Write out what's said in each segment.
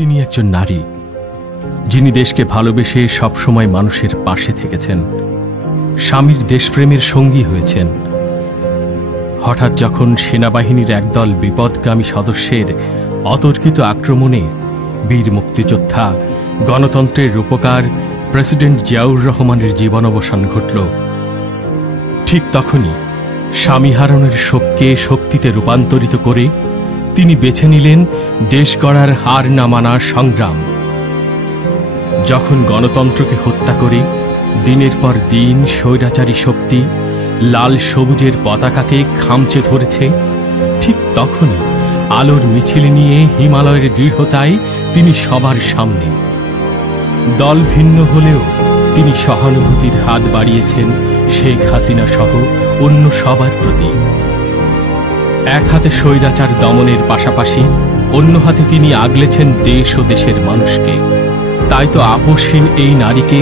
তিনি একজন নারী, যিনি দেশকে ভালোবেসে সবসময় মানুষের পাশে থেকেছেন, স্বামীর দেশপ্রেমের সঙ্গী হয়েছেন। হঠাৎ যখন সেনাবাহিনীর একদল বিপদগামী সদস্যের অতর্কিত আক্রমণে বীর মুক্তিযোদ্ধা, গণতন্ত্রের রূপকার প্রেসিডেন্ট জিয়াউর রহমানের জীবনাবসান ঘটল, ঠিক তখনই স্বামী হারানোর শোককে শক্তিতে রূপান্তরিত করে তিনি বেছে নিলেন দেশ গড়ার হার না মানার সংগ্রাম। যখন গণতন্ত্রকে হত্যা করে দিনের পর দিন স্বৈরাচারী শক্তি লাল সবুজের পতাকাকে খামচে ধরেছে, ঠিক তখনই আলোর মিছিল নিয়ে হিমালয়ের দৃঢ়তায় তিনি সবার সামনে। দল ভিন্ন হলেও তিনি সহানুভূতির হাত বাড়িয়েছেন শেখ হাসিনা সহ অন্য সবার প্রতি। এক হাতে স্বৈরাচার দমনের পাশাপাশি অন্য হাতে তিনি আগলেছেন দেশ ও দেশের মানুষকে। তাই তো আপোষহীন এই নারীকে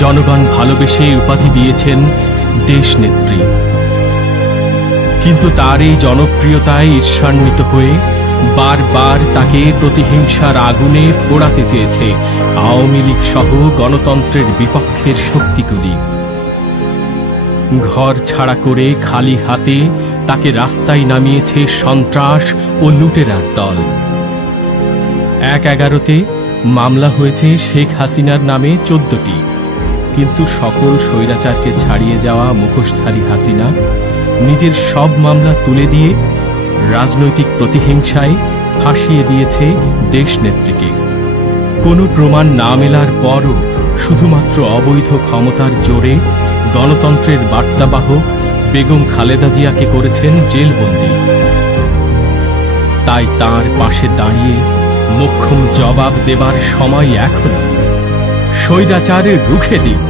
জনগণ ভালোবেসে উপাধি দিয়েছেন দেশনেত্রী। কিন্তু তার এই জনপ্রিয়তায় ঈর্ষান্বিত হয়ে বারবার তাকে প্রতিহিংসার আগুনে পোড়াতে চেয়েছে আওয়ামী লীগ সহ গণতন্ত্রের বিপক্ষের শক্তিগুলি। ঘর ছাড়া করে খালি হাতে তাকে রাস্তায় নামিয়েছে সন্ত্রাস ও লুটেরার দল। ১/১১-তে মামলা হয়েছে শেখ হাসিনার নামে ১৪টি, কিন্তু সকল স্বৈরাচারকে ছাড়িয়ে যাওয়া মুখোশধারী হাসিনা নিজের সব মামলা তুলে দিয়ে রাজনৈতিক প্রতিহিংসায় ফাঁসিয়ে দিয়েছে দেশনেত্রীকে। কোনো প্রমাণ না মেলার পরও শুধুমাত্র অবৈধ ক্ষমতার জোরে গণতন্ত্রের বার্তাবাহক বেগম খালেদা জিয়াকে করেছেন জেলবন্দী। তাই তার পাশে দাঁড়িয়ে মোক্ষম জবাব দেবার সময় এখন। স্বৈরাচারে রুখে দিন।